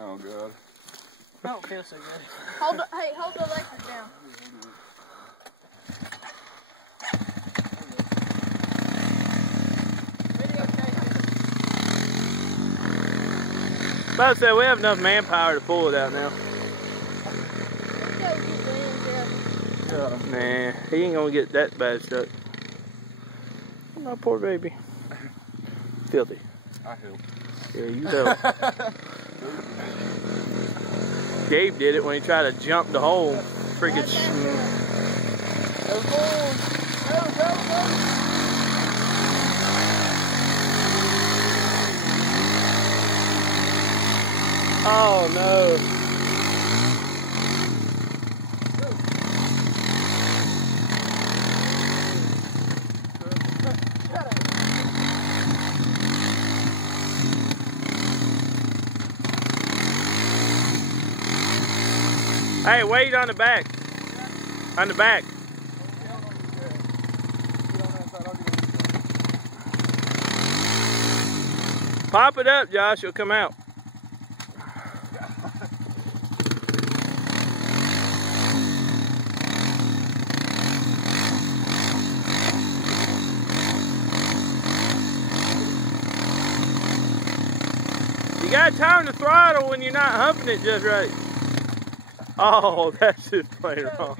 Oh God. I don't feel so good. Hey, hold the electric down. About to say, we have enough manpower to pull it out now. Nah, he ain't gonna get that bad stuck. My poor baby. Filthy. I help. Yeah, you help. Gabe did it when he tried to jump the hole. Freaking Oh no. Hey, wait on the back. On the back. Pop it up, Josh. It'll come out. You gotta time the throttle when you're not humping it just right. Oh, that's just plain wrong.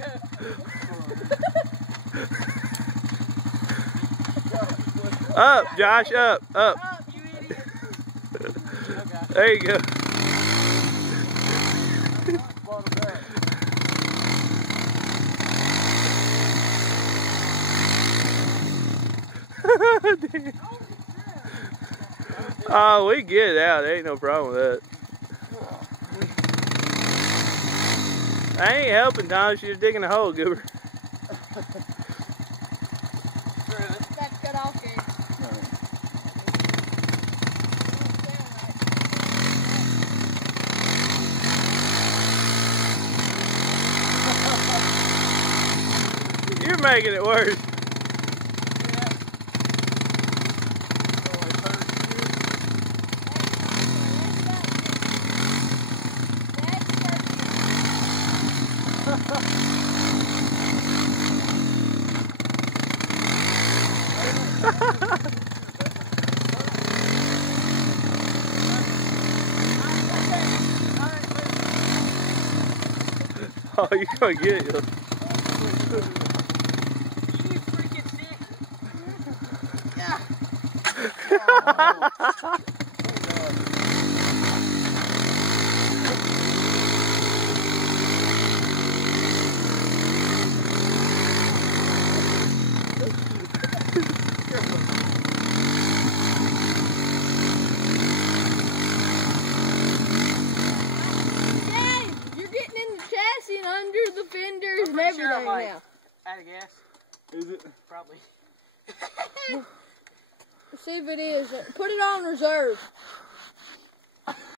Up, Josh, up, up. You idiot. There you go. Oh, we get it out. There ain't no problem with that. I ain't helping, Tom. She's digging a hole, Goober. That's cut off, Gabe. You're making it worse. Oh, you're gonna get it. You freaking dick. Yeah. Under the fenders and everything now. Out of gas. Is it? Probably. Let's see if it is. Put it on reserve.